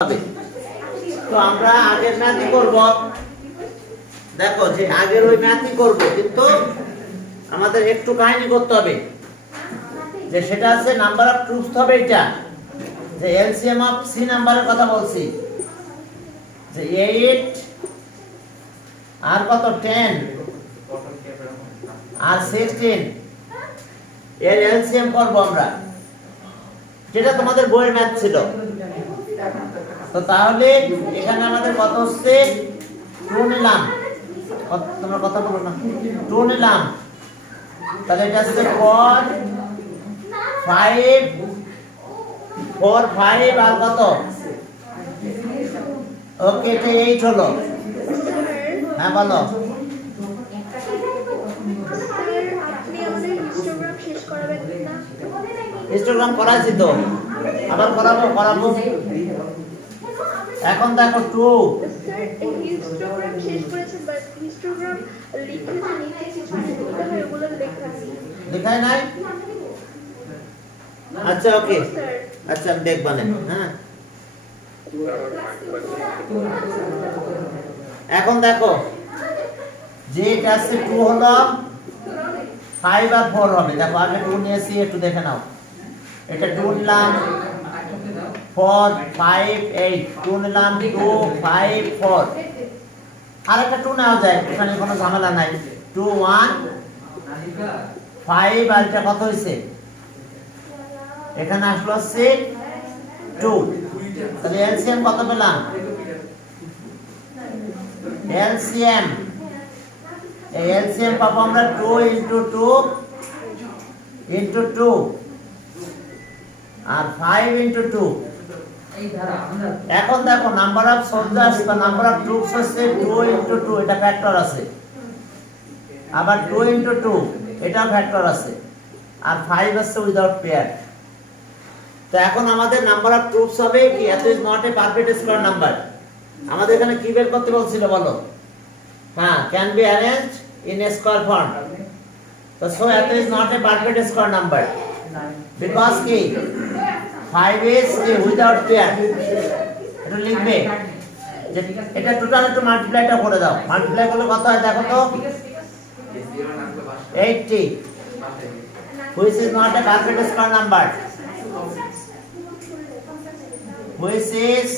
হবে। তো আমরা আগের ম্যাথই করব। দেখো যে আগের ওই ম্যাথই করব, কিন্তু আমাদের একটু কাহিনী করতে হবে, যে সেটা আছে নাম্বার অফ ট্রুথ হবে এটা, যে এলসিএম অফ সি নাম্বারের কথা বলছি, যে 8 আর কত 10 আর 16 এর এলসিএম করব আমরা, যেটা তোমাদের বইয়ের ম্যাথ ছিল। তো তাহলে এখানে আমাদের কত হচ্ছে 2 নিলাম, তোমরা কথা বলো না, 2 নিলাম, তাহলে এটা হচ্ছে 4 5 আর কত, ওকে এটা 8 হলো। হ্যাঁ বলো। হিস্টোগ্রাম করাইছি তো, আবার করাবো। এখন দেখো 2 হিস্টোগ্রাম শেষ করেছেন, বাট হিস্টোগ্রাম লিখেছেন নিচে কিছু লিখতে হয়, ওগুলো লেখা নেই। লেখাই নাই? আচ্ছা ওকে, আচ্ছা আমি দেখব না। হ্যাঁ এখন দেখো যে এটা আছে 2 হলো 5 আর 4 হবে। দেখো আগে 2 নিয়েছি, একটু দেখে নাও। এটা 2 নিলাম 4 5 8, 2 নিলাম 2 5 4, আর একটা 2 নেওয়া যায়, এখানে কোনো ঝামেলা নাই। 2 1 5 আর এটা কত হইছে, এখানে আসলো 6 2, তাহলে এলসিএম কত পেলাম? এলসিএম এই এলসিএম পাবো আমরা 2 into 2 into 2 আর 5 into 2। এখন দেখো নাম্বার অফ সোলজার্স বা নাম্বার অফ ট্রুপস হচ্ছে 2 into 2, এটা ফ্যাক্টর আছে, আবার 2 into 2 এটা ফ্যাক্টর আছে, আর 5 আছে উইদাউট পেয়ার। তো এখন আমাদের নাম্বার অফ ট্রুপস হবে কি, এত is not a perfect square number. আমাদের এখানে কি বের করতে বলছিল বলো? হ্যাঁ, can be arranged in a square form. তো সো এত is not a perfect square number because কি 5 is উইদাউট পেয়ার। এটা লিখবে যে এটা টোটাল একটু মাল্টিপ্লাইটা করে দাও, মাল্টিপ্লাই করলে কত হয় দেখো তো, 80, which is not a perfect square number, which is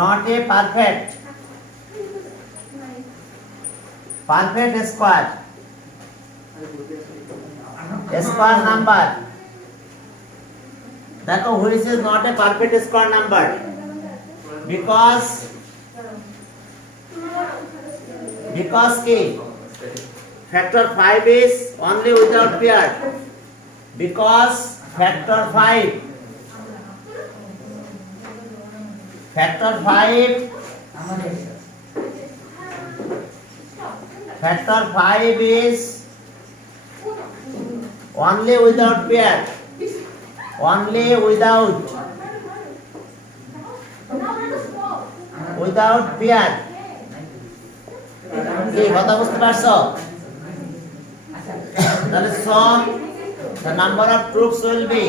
not a perfect square number। দেখো which is not a perfect square number because কি factor 5 is only without pair, because factor 5 is only without pair, only without pair। কি কথা বুঝতে পারছো? তাহলে so the number of troops will be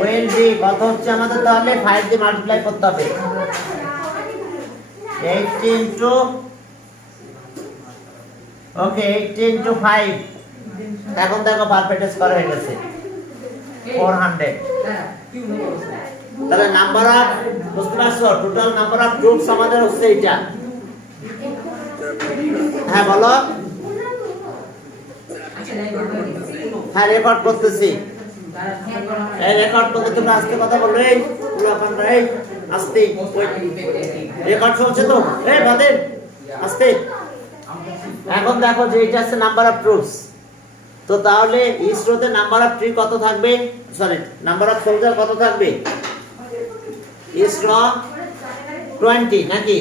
will be কত হচ্ছে আমাদের, তাহলে 5 দিয়ে মাল্টিপ্লাই করতে হবে, 8 into ওকে 8 into 5। এখন দেখো পারফেক্ট স্কয়ার হয়ে গেছে 400। তাহলে নাম্বার অফ, বুঝতে পারছো, টোটাল নাম্বার অফ ট্রুপস আমাদের হচ্ছে এটা। হ্যাঁ বলো। হ্যাঁ রেকর্ড করতেছি, এই রেকর্ড করতে তোমরা আজকে কথা বলো, এই পুরো আপনারা এই আস্তে রেকর্ড চলছে তো, এই বাদের আস্তে। এখন দেখো যে এটা আছে নাম্বার অফ ট্রুপস, তো তাহলে ইসরোতে নাম্বার অফ ট্রি কত থাকবে, সরি নাম্বার অফ সোলজার কত থাকবে? ইসরো 20 নাকি?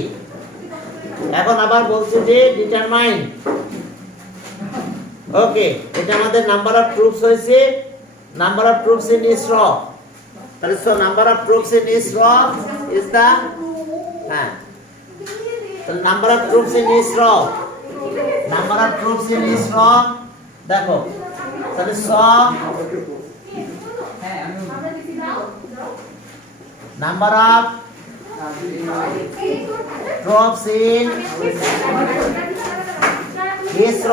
এখন আবার বলছে যে ডিটারমাইন, ওকে এটা আমাদের নাম্বার অফ ট্রুপস হয়েছে, number of troops in ISRO, তাহলে so number of troops in ISRO is the তাহলে number of troops in each row, number of troops in each row দেখো, তাহলে স number of troops in each row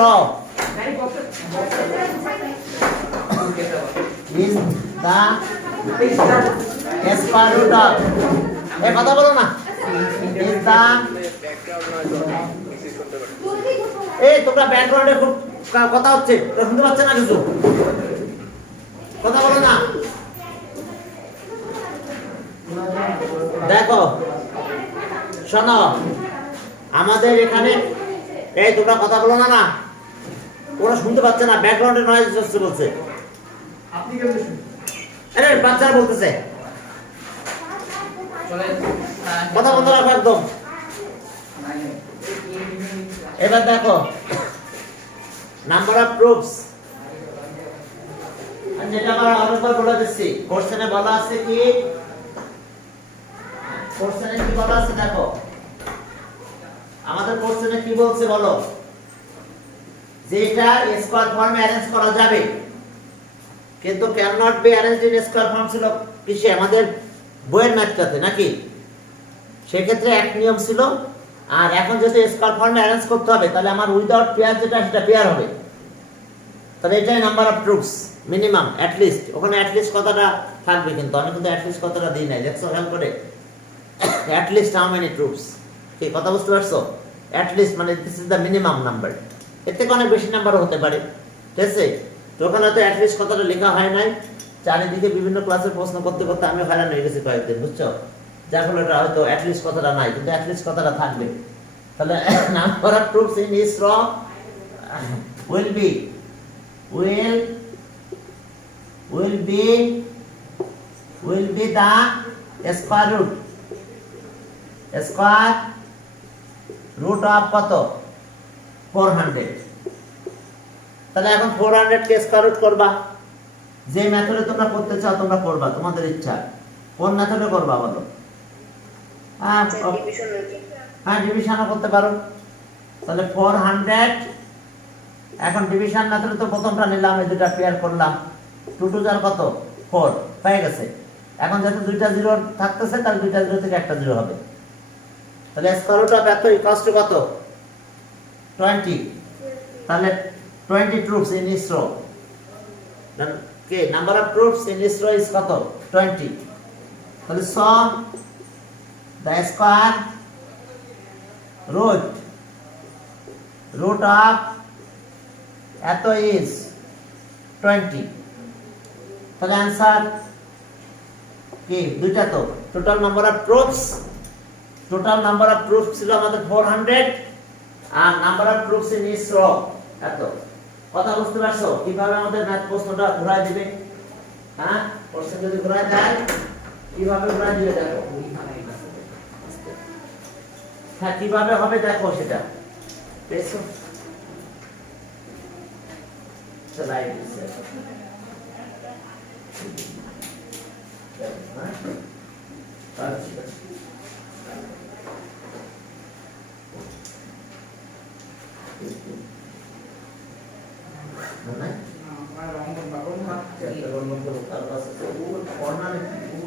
is the square root of, এ কথা বলো না, is the, এই তোমরা ব্যাকগ্রাউন্ডে খুব কথা হচ্ছে, শুনতে পাচ্ছ না কিছু, কথা বলো না। দেখো শোনো, আমাদের এখানে এই তোমরা কথা বলো না, না ওরা শুনতে পাচ্ছে না, ব্যাকগ্রাউন্ডে নয়েজ হচ্ছে বলছে। আরে বাচ্চারা বলতেছে, কথা বন্ধ রাখো একদম। এবার দেখো নাম্বার অফ প্রুফস, যেটা আমরা অনেকবার বলে দিচ্ছি, কোশ্চেনে বলা আছে কি, কোশ্চেনে কি বলা আছে দেখো, আমাদের কোশ্চেনে কি বলছে বলো, যে এটা স্কয়ার ফর্মে অ্যারেঞ্জ করা যাবে, কিন্তু can not be arranged in square form ছিল কিসে, আমাদের বইয়ের ম্যাথটাতে নাকি, সেক্ষেত্রে এক নিয়ম ছিল। আর এখন যেহেতু স্কয়ার ফর্মে অ্যারেঞ্জ করতে হবে, তাহলে আমার উইদাউট পেয়ার যেটা সেটা পেয়ার হবে, তাহলে এটাই number of troops minimum at least, ওখানে অ্যাট লিস্ট কথাটা থাকবে, কিন্তু আমি কিন্তু অ্যাট লিস্ট কথাটা দিই নাই, দেখছো খেয়াল করে, at least how many troops, কি কথা বুঝতে পারছো, অ্যাট লিস্ট মানে this is the minimum number, এর থেকে অনেক বেশি নাম্বারও হতে পারে, ঠিক আছে। তো ওখানে তো অ্যাট লিস্ট কথাটা লেখা হয় নাই, চারিদিকে বিভিন্ন ক্লাসের প্রশ্ন করতে করতে আমি হয়রান হয়ে গেছি কয়েকদিন, বুঝছো, যার ফলে এটা হয়তো অ্যাট লিস্ট কথাটা নাই, কিন্তু অ্যাট লিস্ট কথাটা থাকবে। তাহলে number of troops in each row will be the square root of কত 400। তাহলে এখন 400 কে স্কয়ার রুট করবা, যে মেথডে তোমরা করতে চাও তোমরা করবা, তোমাদের ইচ্ছা কোন মেথডে করবা বলো। হ্যাঁ ডিভিশনও করতে পারো। তাহলে 400, এখন ডিভিশন মেথডে তো প্রথমটা নিলাম, এই দুটো পেয়ার করলাম, 2 2 যার কত 4 হয়ে গেছে। এখন যেহেতু দুইটা জিরো থাকতেছে, তাহলে দুইটা জিরো থেকে একটা জিরো হবে, তাহলে স্কয়ার রুট অফ এত ইকুয়ালস টু কত 20। তাহলে 20 troops in each row, then okay, number of troops in each row is কত 20। তাহলে sum the square root of এত is 20। তাহলে आंसर কি দুইটা, তো total number of troops, total number of troops ছিল আমাদের 400, আর number of troops in each row এত। কথা বুঝতে পারছো কিভাবে আমাদের ম্যাথ প্রশ্নটা ঘোরায় দিবে, হ্যাঁ প্রশ্ন যদি ঘোরায় দেয় কিভাবে ঘোরায় দিবে দেখো, হ্যাঁ কিভাবে হবে দেখো সেটা, দেখো চলাই দিছে, হ্যাঁ আচ্ছা mana? Orang bangun mah. Kita bangun kalau pas sebelum corner itu.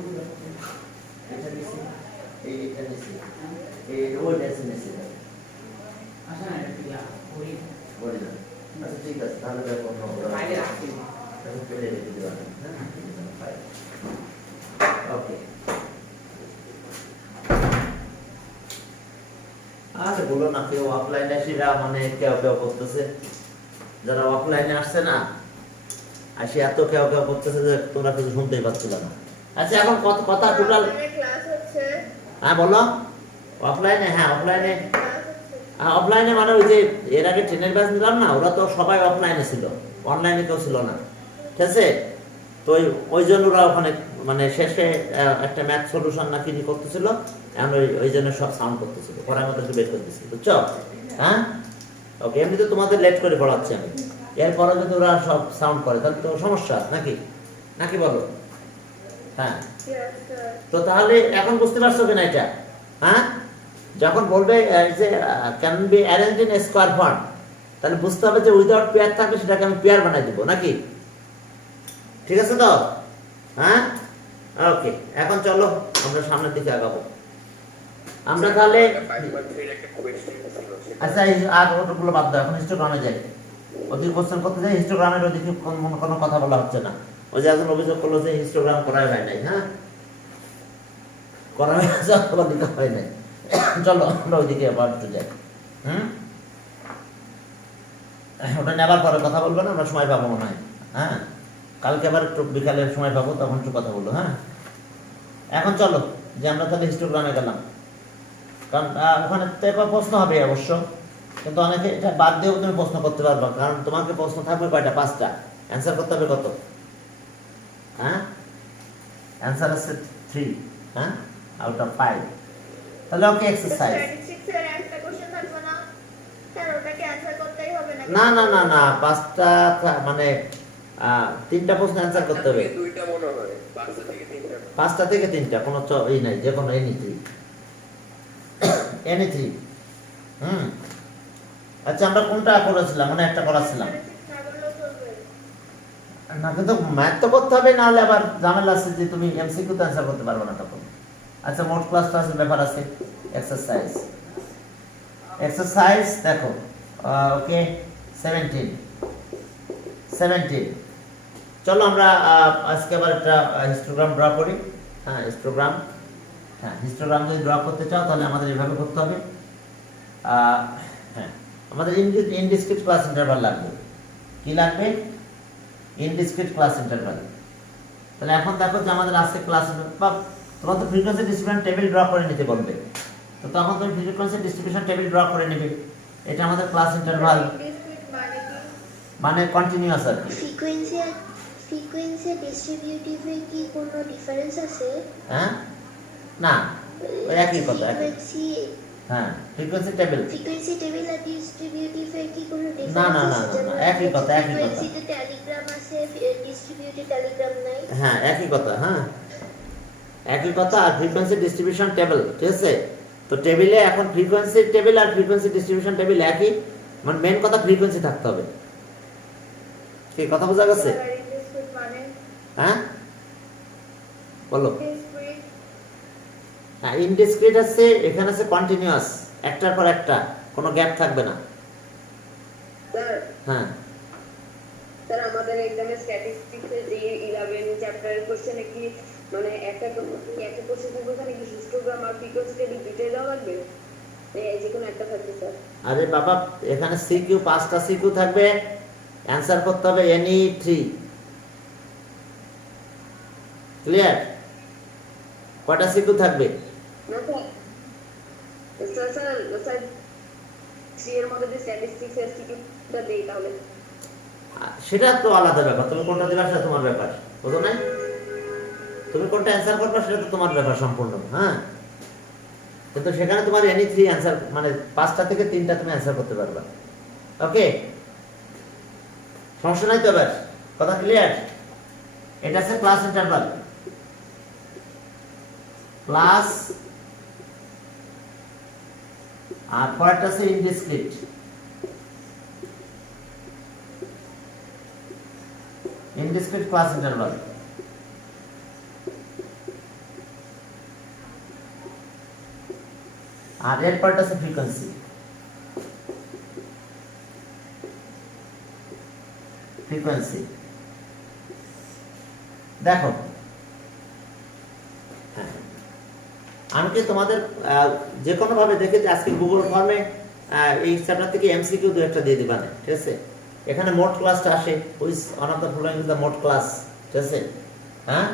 Kita di sini. Kita di sini. Dua di sini. Asal ada tiga. Boleh. Asal tiga. Kalau ada corner. Ada aktif. Kalau pilih di dua. Oke. আরে বলো না কেউ অফলাইনে এসে মানে কেউ কেউ করতেছে, যারা অফলাইনে আসছে না আসি এত কেউ কেউ করতেছে যে তোমরা কিছু শুনতেই পাচ্ছিল না। আচ্ছা এখন কত কথা টোটাল ক্লাস হচ্ছে, হ্যাঁ বলো অফলাইনে, হ্যাঁ অফলাইনে, অফলাইনে মানে ওই যে এর আগে ট্রেনের ব্যাচ নিলাম না, ওরা তো সবাই অফলাইনে ছিল, অনলাইনে কেউ ছিল না, ঠিক আছে। তো ওই জন্য ওরা ওখানে মানে শেষে একটা ম্যাথ সলিউশন না কি করতেছিল, এখন ওই জন্য সব সাউন্ড করতেছিল, পরে আমাদের বের করতেছিল, বুঝছো, হ্যাঁ ওকে। এমনিতে তোমাদের লেট করে পড়াচ্ছি আমি, এরপরে যদি ওরা সব সাউন্ড করে তাহলে তো সমস্যা নাকি, নাকি বলো, হ্যাঁ। তো তাহলে এখন বুঝতে পারছো কিনা এটা, হ্যাঁ যখন বলবে যে can be arrange in square form, তাহলে বুঝতে হবে যে উইদাউট পেয়ার থাকলে সেটাকে আমি পেয়ার বানাই দিব নাকি? ঠিক আছে তো? হ্যাঁ, ওকে। এখন চলো আমরা সামনের দিকে আগাবো। আমরা তাহলে আচ্ছা আর ওগুলো বাদ দাও, এখন হিস্টোগ্রামে যাই। ওদিকে কোশ্চেন করতে যাই, হিস্টোগ্রামের ওদিকে কোনো কথা বলা হচ্ছে না। ওই যে একজন অভিযোগ করলো যে হিস্টোগ্রাম করাই হয় নাই। হ্যাঁ, করা হয়েছে অথবা দিতে হয় নাই। চলো আমরা ওইদিকে আবার একটু যাই। ওটা নেবার পরে কথা বলবো না, আমরা সময় পাবো মনে হয়। হ্যাঁ, কালকে আবার একটু বিকালে সময় পাবো, তখন একটু কথা বলবো। হ্যাঁ, এখন চলো যে আমরা তাহলে হিস্টোগ্রামে গেলাম, কারণ ওখানে তো একবার প্রশ্ন হবে অবশ্য, কিন্তু অনেকে এটা বাদ দিয়েও তুমি প্রশ্ন করতে পারবে, কারণ তোমাকে প্রশ্ন থাকবে কয়টা? 5টা। অ্যান্সার করতে হবে কত? হ্যাঁ, অ্যান্সার আছে 3। হ্যাঁ, আউট অফ 5। তাহলে ওকে এক্সারসাইজ। স্ট্যাটিস্টিক্সের একটা কোশ্চেন থাকবে না, স্যার ওটাকে অ্যানসার করতেই হবে না? না না না না, 5টা মানে 3টা প্রশ্ন অ্যান্সার করতে হবে। 2টা মনে হয়, 5টা থেকে 3টা। 5টা থেকে 3টা, কোনো এই নাই, যে কোনো এনি 3। এনি 3। আচ্ছা, আমরা কোনটা করেছিলাম? মানে একটা করাছিলাম না, কিন্তু ম্যাথ তো করতে হবে, না হলে আবার ঝামেলা আছে যে তুমি এমসিকিউ তো অ্যান্সার করতে পারবে না তখন। আচ্ছা, মোট ক্লাস ক্লাসের ব্যাপার আছে। এক্সারসাইজ দেখো, ওকে 17। চলো আমরা আজকে আবার একটা হিস্টোগ্রাম ড্র করি। হ্যাঁ, হিস্টোগ্রাম যদি ড্র করতে চাও তাহলে আমাদের এভাবে করতে হবে। হ্যাঁ, আমাদের ইনডিসক্রিট ক্লাস ইন্টারভাল লাগবে। কি লাগবে? ইনডিসক্রিট ক্লাস ইন্টারভাল। তাহলে এখন দেখো যে আমাদের আজকে ক্লাস, তোমার তো ফ্রিকোয়েন্সি ডিস্ট্রিবিউশন টেবিল ড্র করে নিতে বলবে, তো তখন তুমি ফ্রিকোয়েন্সি ডিস্ট্রিবিউশন টেবিল ড্র করে নেবে। এটা আমাদের ক্লাস ইন্টারভাল, মানে কন্টিনিউয়াস আর কি। ফ্রিকোয়েন্সি ডিস্ট্রিবিউটিভে কি কোনো ডিফারেন্স আছে? হ্যাঁ, না, ওই একই কথা। হ্যাঁ, ফ্রিকোয়েন্সি টেবিল আর ডিস্ট্রিবিউটিভে কি কোনো না ডিফারেন্স না না আছে? না, একই কথা। ফ্রিকোয়েন্সিতে টেলিগ্রাম আছে, ডিস্ট্রিবিউটিভ টেলিগ্রাম নাই। হ্যাঁ, একই কথা। হ্যাঁ, একই কথা। আর ফ্রিকোয়েন্সি ডিস্ট্রিবিউশন টেবিল, ঠিক আছে? তো টেবিলে এখন ফ্রিকোয়েন্সি টেবিল আর ফ্রিকোয়েন্সি ডিস্ট্রিবিউশন টেবিল একই, মানে মেন কথা ফ্রিকোয়েন্সি থাকতে হবে। কি কথা বোঝা গেছে? হ্যাঁ, বলো। হ্যাঁ, ইনডিসক্রিট আছে, এখানে আছে কন্টিনিউয়াস, একটার পর একটা, কোনো গ্যাপ থাকবে না। স্যার, হ্যাঁ স্যার আমাদের এক্সামে স্ট্যাটিস্টিক্সের যে 11 চ্যাপ্টারের কোশ্চেনে কি মানে একটা কোশ্চেন থাকবে, ওখানে কি হিস্টোগ্রাম আর ফ্রিকোয়েন্সি টেবিল দুটোই দেওয়া লাগবে? এই যে কোনো একটা থাকবে স্যার। আরে বাবা, এখানে সিকিউ 5টা সিকিউ থাকবে, অ্যানসার করতে হবে এনি 3। ক্লিয়ার? কয়টা সিকিউ থাকবে? না স্যার, স্যার 3 এর মধ্যে যে স্ট্যাটিস্টিক্স এর সিকিউটা দেই তাহলে সেটা তো আলাদা ব্যাপার, তুমি কোনটা দিবা সেটা তোমার ব্যাপার, বুঝো না? তুমি কোনটা অ্যানসার করবে সেটা তো তোমার ব্যাপার সম্পূর্ণ। হ্যাঁ, কিন্তু সেখানে তোমার এনি 3 অ্যানসার, মানে 5টা থেকে 3টা তুমি অ্যানসার করতে পারবা। ওকে, সমস্যা নাই তো? এবার কথা ক্লিয়ার? এটা আছে ক্লাস ইন্টারভাল, ক্লাস, আর পরেরটা আছে ইনডিসক্রিট। ইনডিসক্রিট ক্লাস ইন্টারভাল। আর এর পরেরটা আছে ফ্রিকোয়েন্সি। দেখো, হ্যাঁ, আমি কি তোমাদের যে কোনো ভাবে দেখে যে আজকে গুগল ফর্মে এই চ্যাপ্টার থেকে এমসিকিউ 2-1টা দিয়ে দিবা না, ঠিক আছে? এখানে মোট ক্লাসটা আসে, which one of the following is the modal class, ঠিক আছে? হ্যাঁ,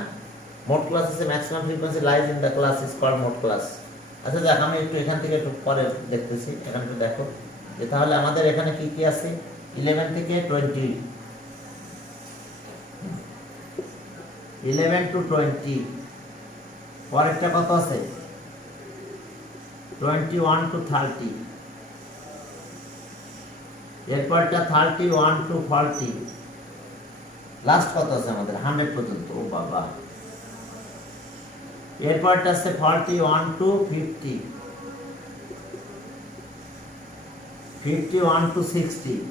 মোট ক্লাস আছে, maximum frequency lies in the class is called modal class. আচ্ছা দেখ, আমি একটু এখান থেকে একটু পরে দেখতেছি, এখানে একটু দেখো যে তাহলে আমাদের এখানে কি কি আছে। 11 থেকে 20, 11 to 20, পরেরটা কত আছে? 21 to 30, এরপরটা 31 to 40, লাস্ট কত আছে আমাদের? 100 পর্যন্ত। ও বাবা, এরপরটা আছে 41 to 50, 51 to 60,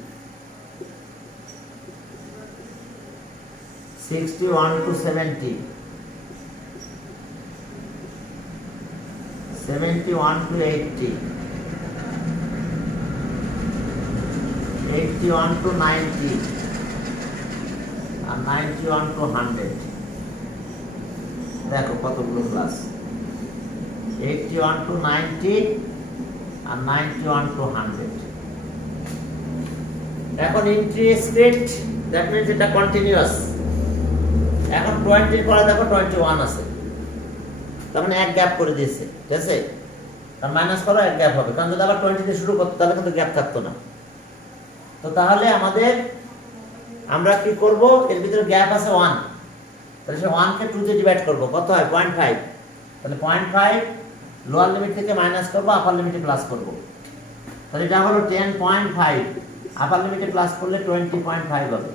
61 to 70, 71 to 80, 81 to 90, R 91 to 100। দেখো কতগুলো ক্লাস, 81 to 90 আর 91 to 100। এখন এন্ট্রি স্পিড, দ্যাট মিন্স এটা কন্টিনিউয়াস। এখন 20 এর পরে দেখো 21 আছে, তার মানে এক গ্যাপ করে দিয়েছে, ঠিক আছে? তার মাইনাস করো, এক গ্যাপ হবে, কারণ যদি আবার 20 দিয়ে শুরু করতো তাহলে কিন্তু গ্যাপ থাকতো না। তো তাহলে আমরা কি করব, এর ভিতরে গ্যাপ আছে 1, তাহলে সে 1 কে 2 দিয়ে ডিভাইড করব, কত হয় 0.5। তাহলে 0.5 লোয়ার লিমিট থেকে মাইনাস করব, আপার লিমিটে প্লাস করব। তাহলে এটা হলো 10.5, আপার লিমিটে প্লাস করলে 20.5 হবে,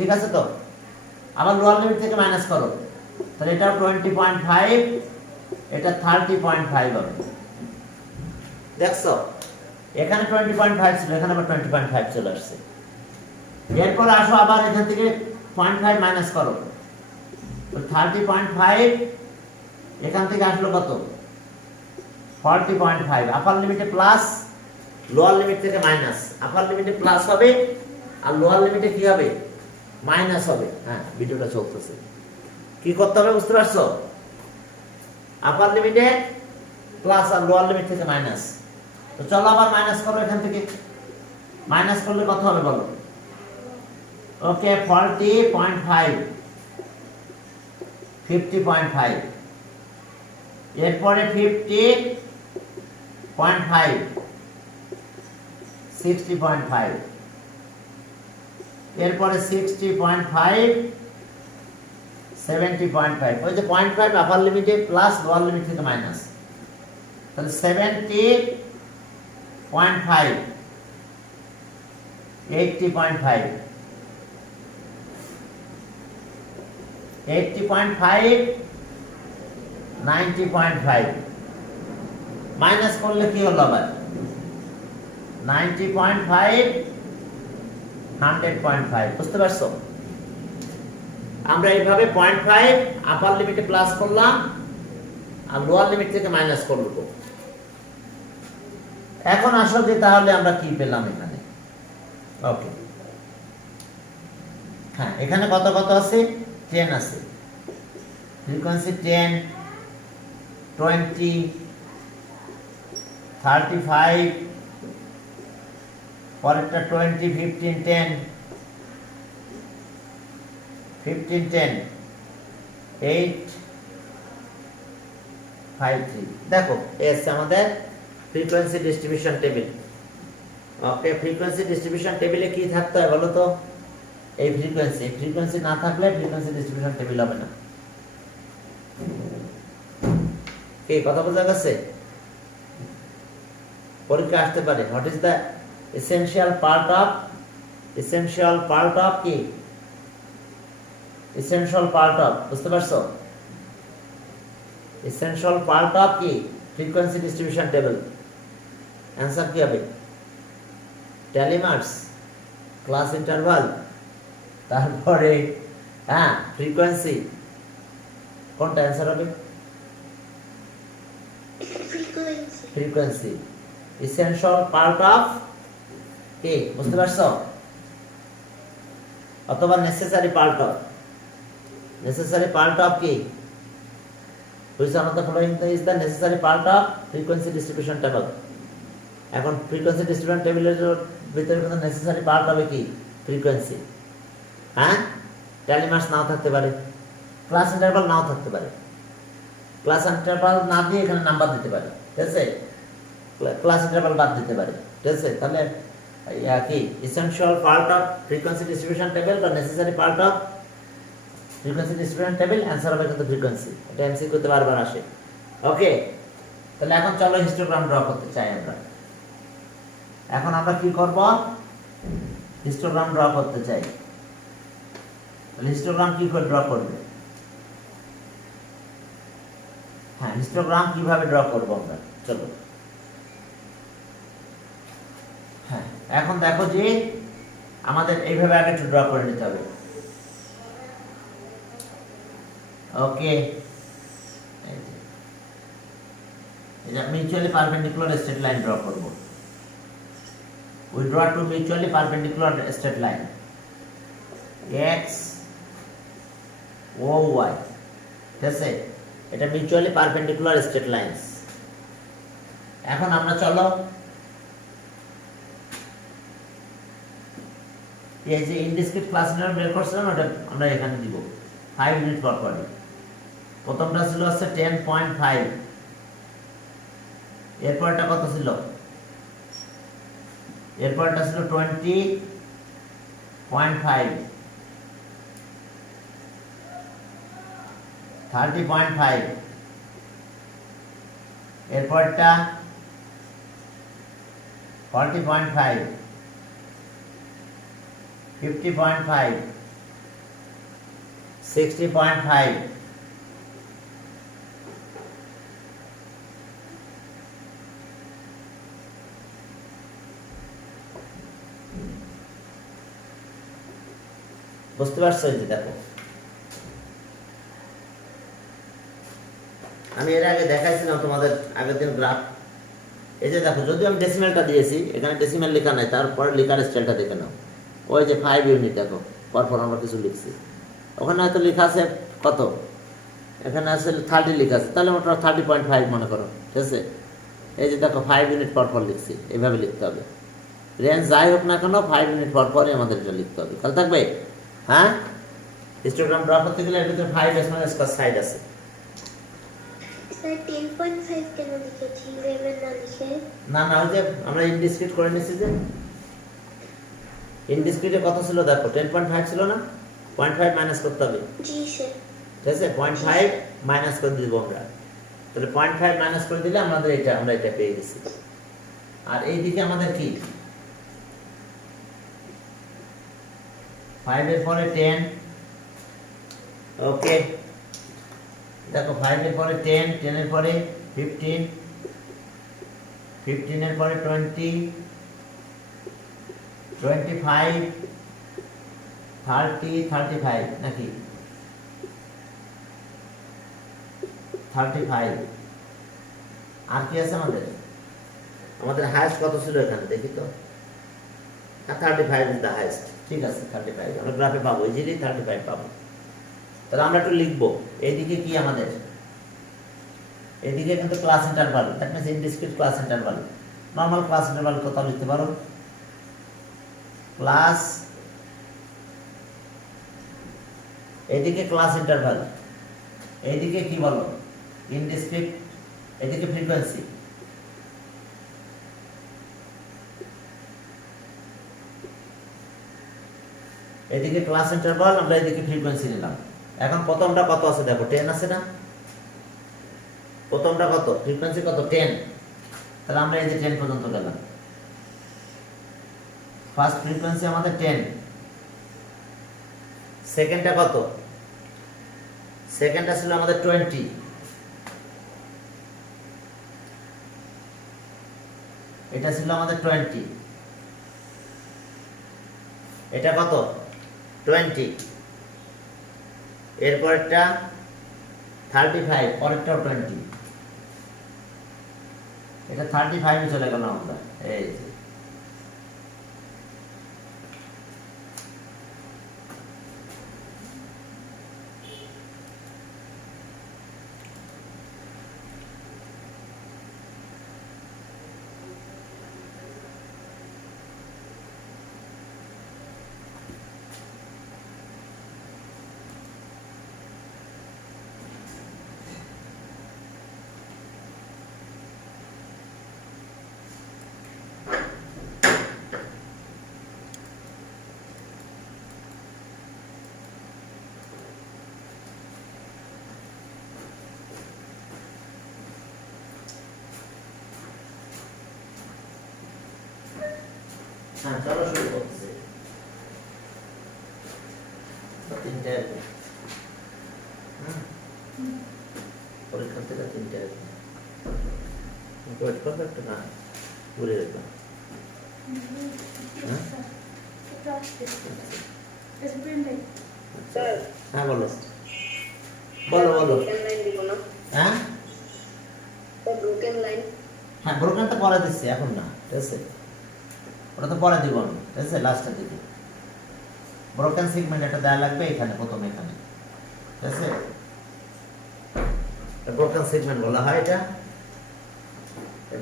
ঠিক আছে? তো আবার লোয়ার লিমিট থেকে মাইনাস করো, তাহলে এটা 20.5, এটা 30.5 হবে। দেখছো, এখানে 20.5 ছিল, এখানে আবার 20.5 চলে আসছে। এরপর আসো আবার এখান থেকে 0.5 মাইনাস করো, তো 30.5 এখান থেকে আসলো কত, 40.5। আপার লিমিটে প্লাস, লোয়ার লিমিট থেকে মাইনাস। আপার লিমিটে প্লাস হবে আর লোয়ার লিমিটে কি হবে, মাইনাস হবে। হ্যাঁ, ভিডিওটা চলতেছে, কি করতে হবে বুঝতে পারছো? আপার লিমিটে প্লাস আর লোয়ার লিমিট থেকে মাইনাস। তো চলো আবার মাইনাস করো, এখান থেকে মাইনাস করলে কত হবে বলো? ওকে, 40.5, 50.5, এরপরে 50.5, 60.5, এরপরে 60.5, 70.5। ওই যে 0.5 আপার লিমিটে প্লাস লোয়ার লিমিট থেকে মাইনাস, তাহলে 70.5, 80.5, 80.5, 90.5। মাইনাস করলে কি হলো আবার, 90.5, 100.5। বুঝতে পারছো? আমরা এইভাবে 0.5 আপার লিমিটে প্লাস করলাম আর লোয়ার লিমিট থেকে মাইনাস করব। এখন আসো যে তাহলে আমরা কি পেলাম এখানে। ওকে, হ্যাঁ, এখানে কত কত আছে, 10 আছে। ফ্রিকোয়েন্সি 10, 20, 35, পরেরটা 20, 15, 10, 15, 10, 8, 5, 3। দেখো এস আমাদের ফ্রিকোয়েন্সি ডিস্ট্রিবিউশন টেবিল। ওকে, ফ্রিকোয়েন্সি ডিস্ট্রিবিউশন টেবিলে কি থাকতে হয় বলো তো? এই ফ্রিকোয়েন্সি না থাকলে ফ্রিকোয়েন্সি ডিস্ট্রিবিউশন টেবিল হবে না। কি কথা বোঝা গেছে? পরীক্ষা আসতে পারে, what is the essential part of কি, এসেনশিয়াল পার্ট অফ, বুঝতে পারছো? এসেনশিয়াল পার্ট অফ কি, ফ্রিকোয়েন্সি ডিস্ট্রিবিউশন টেবিল। অ্যান্সার কি হবে? টেলিমার্স, ক্লাস ইন্টারভাল, তারপরে হ্যাঁ ফ্রিকোয়েন্সি। কোনটা অ্যান্সার হবে? ফ্রিকোয়েন্সি এসেনশিয়াল পার্ট অফ কি, বুঝতে পারছো? অথবা নেসেসারি পার্ট অফ কি, which one of the following is the necessary part of frequency distribution table? এখন ফ্রিকোয়েন্সি ডিস্ট্রিবিউশন টেবিলের ভিতরে কিন্তু নেসেসারি পার্ট হবে কি, ফ্রিকোয়েন্সি। হ্যাঁ, টেলিমার্স নাও থাকতে পারে, ক্লাস ইন্টারভাল নাও থাকতে পারে। ক্লাস ইন্টারভাল না দিয়ে এখানে নাম্বার দিতে পারে, ঠিক আছে? ক্লাস ইন্টারভাল বাদ দিতে পারে, ঠিক আছে? তাহলে কি essential part of frequency distribution table বা necessary part of frequency distribution table, answer হবে কিন্তু ফ্রিকোয়েন্সি। এটা এমসিকিউ তে বারবার আসে। ওকে, তাহলে এখন চলো হিস্টোগ্রাম ড্র করতে চাই আমরা। এখন আমরা কি করব, হিস্টোগ্রাম ড্র করতে চাই। তাহলে হিস্টোগ্রাম কি করে ড্র করবে? হ্যাঁ, হিস্টোগ্রাম কিভাবে ড্র করব আমরা, চলো। হ্যাঁ, এখন দেখো যে আমাদের এইভাবে আগে একটু ড্র করে নিতে হবে। ওকে, এটা mutually perpendicular straight line draw করব। We draw two mutually perpendicular straight line X ও ওয়াই, ঠিক আছে? এটা মিউচুয়ালি পারপেন্ডিকুলার স্ট্রেট লাইনস। এখন আমরা চলো এই যে ইনডিসক্রিট ক্লাস ইন্টারভাল বের করছিলাম ওটা আমরা এখানে দিব 5 ইউনিট পর পর। প্রথমটা ছিল হচ্ছে 10.5, এরপরটা কত ছিল? এরপরটা ছিল 20.5, 30.5, এরপরটা 40.5, 50.5, 60.5, বুঝতে পারছো? এই যে দেখো আমি এর আগে দেখাইছিলাম তোমাদের আগের দিন গ্রাফ। এই যে দেখো, যদিও আমি ডেসিমেলটা দিয়েছি, এখানে ডেসিমেল লেখা নাই, তারপরে লেখার স্টাইলটা দেখে নাও। ওই যে 5 ইউনিট দেখো, পরপর আমরা কিছু লিখছি, ওখানে হয়তো লেখা আছে কত, এখানে আছে 30 লেখা আছে, তাহলে মোটা 30.5 মনে করো, ঠিক আছে? এই যে দেখো 5 ইউনিট পরপর লিখছি, এইভাবে লিখতে হবে। রেঞ্জ যাই হোক না কেন 5 ইউনিট পরপরই আমাদের এটা লিখতে হবে, খেয়াল থাকবে। হ্যাঁ, হিস্টোগ্রাম ড্র করতে গেলে এর ভিতরে 5 ডেসিমাল সাইড আছে। স্যার 10.5 কেন লিখেছি 11 না লিখে? না না, ওই যে আমরা ইনডিসক্রিট করে নিয়েছি, যে ইনডিসক্রিটে কত ছিল দেখো, 10.5 ছিল না? 0.5 মাইনাস করতে হবে, জি স্যার। ঠিক আছে? 0.5 মাইনাস করে দিব আমরা, তাহলে 0.5 মাইনাস করে দিলে আমাদের আমরা এটা পেয়ে গেছি। আর এইদিকে আমাদের কি 5 এর পরে 10, ওকে দেখো 5 এর পরে 10, 10 এর পরে 15, 15 এর পরে 20, 25, 30, 35 নাকি 35। আর কি আছে আমাদের হাইয়েস্ট কত ছিল এখানে দেখি তো। 35 ইজ দ্য হাইয়েস্ট, ঠিক আছে? 35 আমরা গ্রাফে পাবো, ইজিলি 35 পাবো। তাহলে আমরা একটু লিখবো এইদিকে কি আমাদের, এদিকে কিন্তু class interval, that means indiscrete class interval. Normal class interval কত লিখতে পারো? ক্লাস, এদিকে ক্লাস ইন্টারভাল, এইদিকে কি বলো? ইনডিসক্রিট, এদিকে ফ্রিকোয়েন্সি। এদিকে ক্লাস ইন্টারভাল, আমরা এদিকে ফ্রিকোয়েন্সি নিলাম। এখন প্রথমটা কত আছে দেখো, 10 আছে না? প্রথমটা কত, ফ্রিকোয়েন্সি কত? 10। তাহলে আমরা এই যে 10 পর্যন্ত গেলাম। ফার্স্ট ফ্রিকোয়েন্সি আমাদের 10। সেকেন্ডটা কত? সেকেন্ডটা ছিল আমাদের 20। এটা ছিল আমাদের 20। এটা কত? 20। এরপরটা 35, পরেরটাও 20। এটা 35 এ চলে গেল আমরা। এই যে হ্যাঁ, চলো শুরু করতেছি। তিনটে পরীক্ষা থেকে 3টে ওয়েট করবে একটু, না ঘুরে দেখলাম। স্যার হ্যাঁ বলো বলো বলো ব্রোকেন লাইন দিব না হ্যাঁ স্যার ব্রোকেন লাইন হ্যাঁ ব্রোকেন তো পরে দিচ্ছি এখন না, ঠিক আছে, ওটা তো পরে দিব আমি, ঠিক আছে, লাস্টের দিকে ব্রোকেন সেগমেন্ট এটা দেওয়া লাগবে এখানে, প্রথমে এখানে, ঠিক আছে, ব্রোকেন সেগমেন্ট বলা হয় এটা।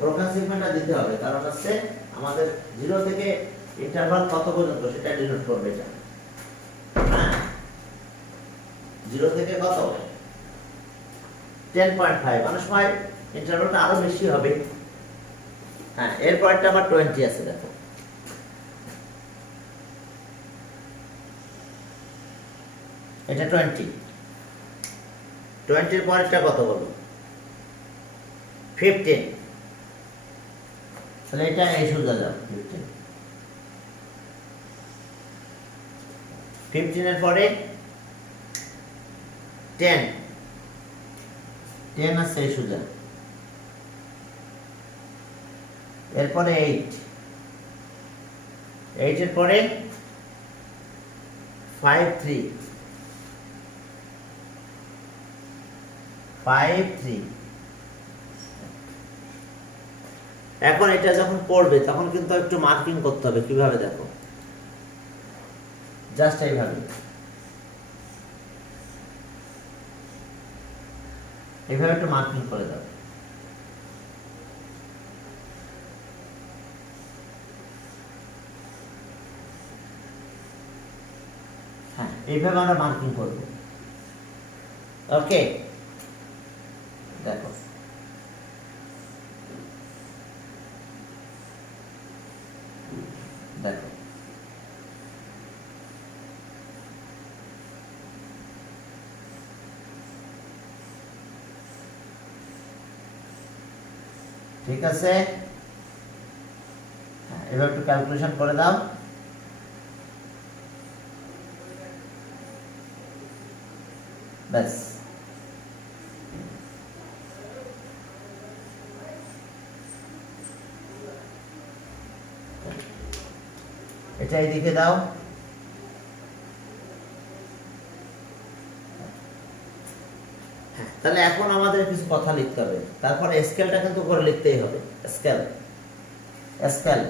ব্রোকেন সেগমেন্টটা দিতে হবে, কারণ হচ্ছে আমাদের 0 থেকে ইন্টারভাল কত পর্যন্ত সেটা ডিনোট করবে এটা। হ্যাঁ 0 থেকে কত 10.5, অনেক সময় ইন্টারভালটা আরো বেশি হবে। হ্যাঁ এরপরটা আবার 20 আছে, দেখো এটা 20 এর পরেরটা কত বলো 15, তাহলে এটা এই সোজা যাও 15 এর পরে 10 আছে এই সোজা, এরপরে 8 এর পরে 5 3 এখন এটা যখন পড়বে তখন কিন্তু একটু মার্কিং করতে হবে, কিভাবে দেখো, জাস্ট এইভাবে এইভাবে একটু মার্কিং করে দাও। হ্যাঁ এইভাবে আমরা মার্কিং করব, ওকে দেখো দেখো ঠিক আছে, হ্যাঁ এবার একটু ক্যালকুলেশন করে দাও। ব্যাস এটা এইদিকে দাও, তাহলে এখন আমাদের কিছু কথা লিখতে হবে, তারপরে স্কেলটা কিন্তু করে লিখতেই হবে। স্কেল স্কেল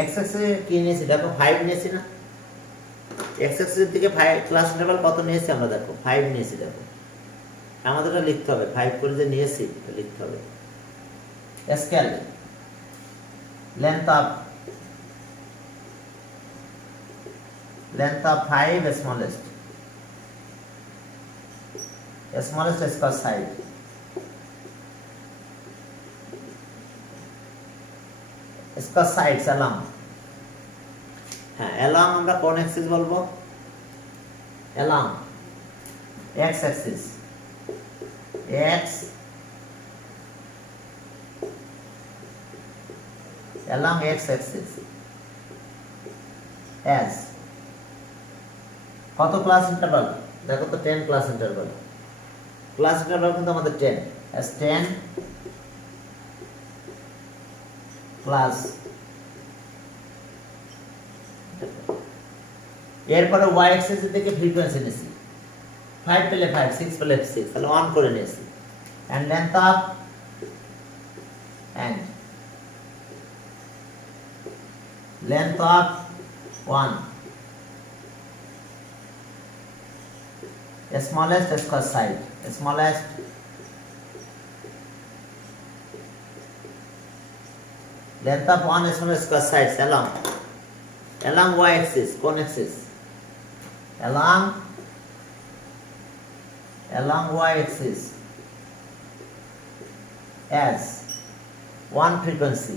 এক্স এক্সে কি নিয়েছি দেখো 5 নিয়েছি না, এক্স এক্সের দিকে 5 ক্লাস লেভেল কত নিয়েছি আমরা দেখো 5 নিয়েছি, দেখো আমাদের এটা লিখতে হবে 5 করে যে নিয়েছি এটা লিখতে হবে। Scale length of 5 smallest square side, square sides along, হ্যাঁ along আমরা কোন অ্যাক্সিস বলবো, along x axis, x along x axis as কত ক্লাস ইন্টারভাল দেখো তো 10 ক্লাস ইন্টারভাল, ক্লাস ইন্টারভাল কিন্তু আমাদের 10 as 10 ক্লাস, এরপরে y axis এর দিকে ফ্রিকোয়েন্সি নিয়েছি 5 পেলে 5 6 পেলে 6, তাহলে 1 করে নিয়েছি, and length of and length of 1 smallest square side, smallest length of 1 smallest square sides along y axis, কোন axis, along y axis as one frequency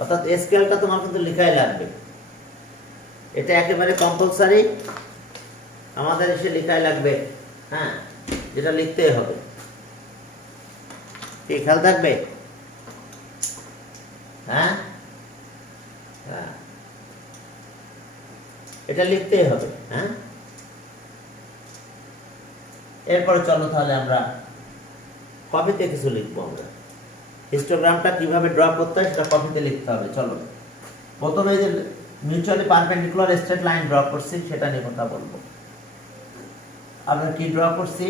অর্থাৎ স্কেলটা তোমার কিন্তু লেখাই লাগবে, এটা একেবারে কম্পালসারি আমাদের এসে লেখাই লাগবে, হ্যাঁ যেটা লিখতেই হবে, কি খেয়াল থাকবে, হ্যাঁ হ্যাঁ এটা লিখতেই হবে, হ্যাঁ এরপরে চলো তাহলে আমরা কপিতে কিছু লিখবো। আমরা হিস্টোগ্রামটা কিভাবে ড্র করতে হয় সেটা কপিতে লিখতে হবে। চলো প্রথমে যে mutually perpendicular straight line draw করছি সেটা নিয়ে কথা বলবো। আমরা কি ড্র করছি?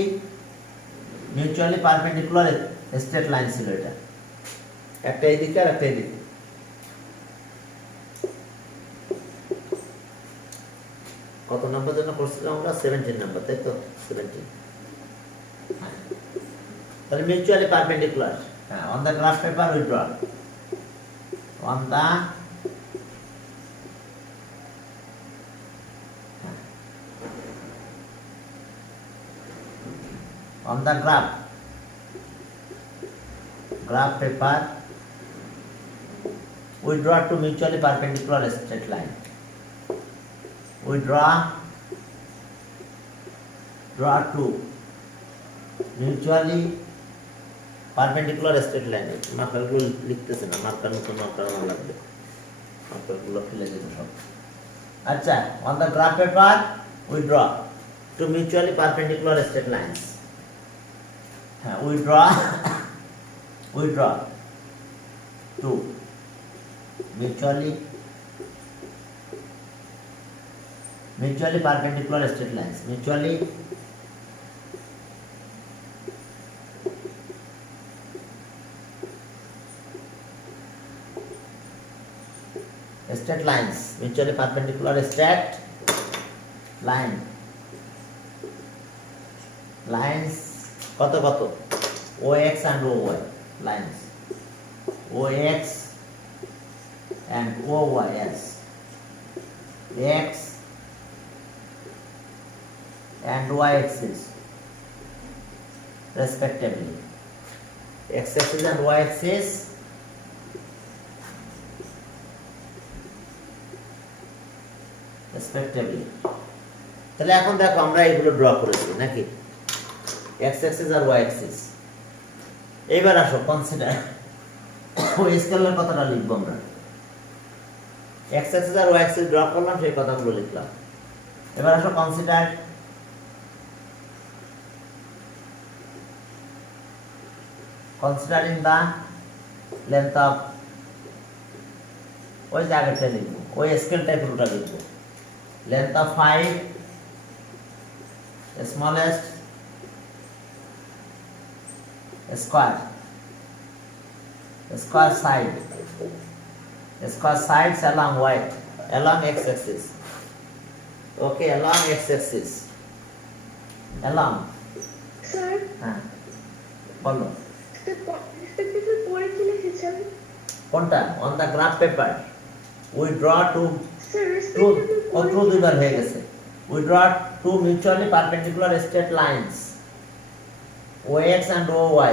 মিউচুয়ালি পারপেন্ডিকুলার স্ট্রেট লাইন ছিল, এটা একটা এইদিকে আর একটা এইদিকে। কত নম্বর জন্য করছিলাম আমরা? 17 নম্বর, তাই তো? 17। তাহলে মিউচুয়ালি পারপেন্ডিকুলার, হ্যাঁ, on the graph paper we draw on the on the graph paper we draw two mutually perpendicular straight line. We draw two mutually perpendicular straight line. মার্কারগুলো লিখতেছে না, মার্কার নতুন মার্কার না লাগবে, মার্কারগুলো ফেলে দিতে সব। আচ্ছা, on the graph paper we draw two mutually perpendicular straight lines. We draw two mutually perpendicular straight lines. Mutually straight lines, mutually perpendicular straight lines কত কত? OX and OY lines, OX and OY, yes, X and Y axis respectively, X axis and Y axis respectively. তাহলে এখন দেখো আমরা এগুলো draw করেছি নাকি, x axis আর y axis। এবার আসো কনসিডার ওই স্কেলের কথাটা লিখবো আমরা। x axis আর y axis ড্র করলাম, সেই কথাগুলো লিখলাম। এবার আসো consider considering the length of, ওই জায়গাটা লিখবো, ওই স্কেলটাই পুরোটা লিখবো। length of 5, smallest square sides along y, along x axis. Okay, along x axis, along, sir হ্যাঁ বলো স্যার পরে কি লিখেছেন? কোনটা? on the graph paper we draw two sir দুইবার হয়ে গেছে। we draw two mutually perpendicular straight lines, OX and OY,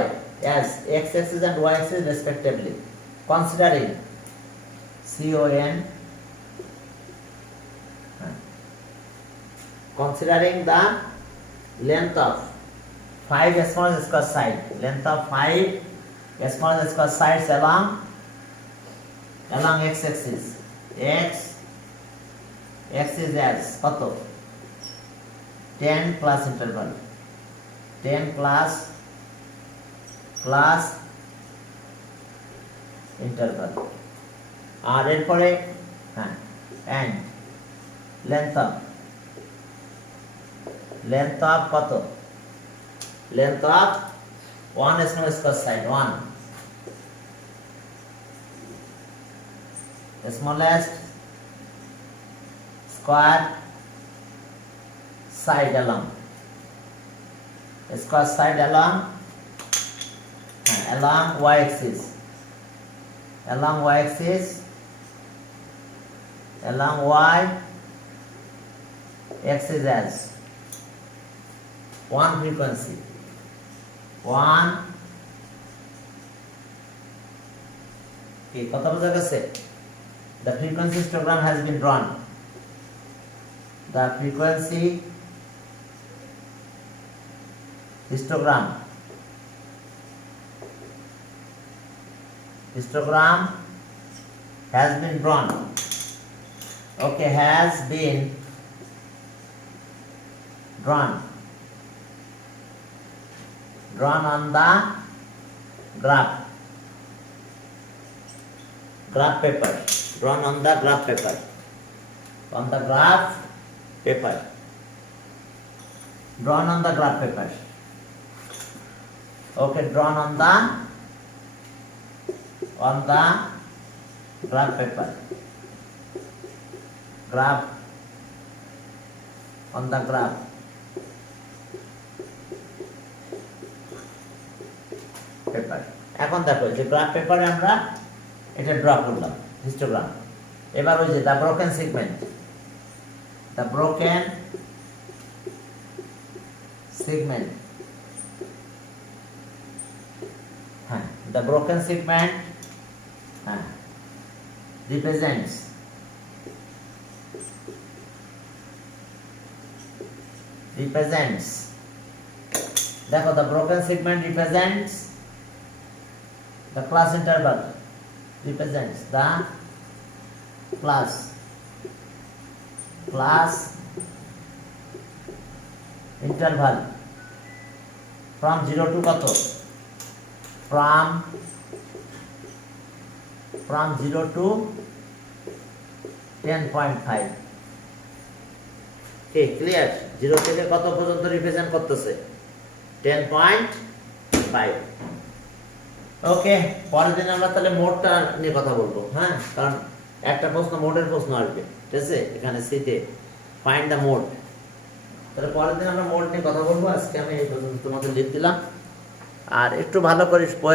as x axis and y axis respectively, considering considering the length of 5 small square side, length of 5 small square sides along x axis, x is as কত? 10 plus interval, 10 plus interval, আর এরপরে হ্যাঁ and length of কত? length of 1 small square side, 1 smallest square side along y axis, along y axis as one frequency, okay, কত বোঝা গেছে? The frequency histogram has been drawn. The frequency histogram has been drawn. Okay, has been drawn. drawn on the graph paper, drawn on the graph paper, on the graph paper, drawn on the graph paper. Okay, drawn on the graph paper, graph on the graph paper. এখন দেখো যে graph পেপারে আমরা এটা draw করলাম histogram. এবার ওই যে দা ব্রোকেন সেগমেন্ট, দা ব্রোকেন সেগমেন্ট, হ্যাঁ দা ব্রোকেন সেগমেন্ট, হ্যাঁ represents দেখো the broken segment represents the class interval, represents the class interval from 0 to কত, from 0 to 10.5। okay clear? 0 থেকে কত পর্যন্ত রিপ্রেজেন্ট করতেছে, 10.5। ওকে, পরের দিন আমরা তাহলে মোডটা নিয়ে কথা বলবো। হ্যাঁ, কারণ একটা প্রশ্ন মোডের প্রশ্ন আসবে, ঠিক আছে, এখানে সিতে ফাইন্ড দ্য মোড। তাহলে পরের দিন আমরা মোড নিয়ে কথা বলবো। আজকে আমি এই পর্যন্ত তোমাদের লিখ দিলাম, আর একটু ভালো করে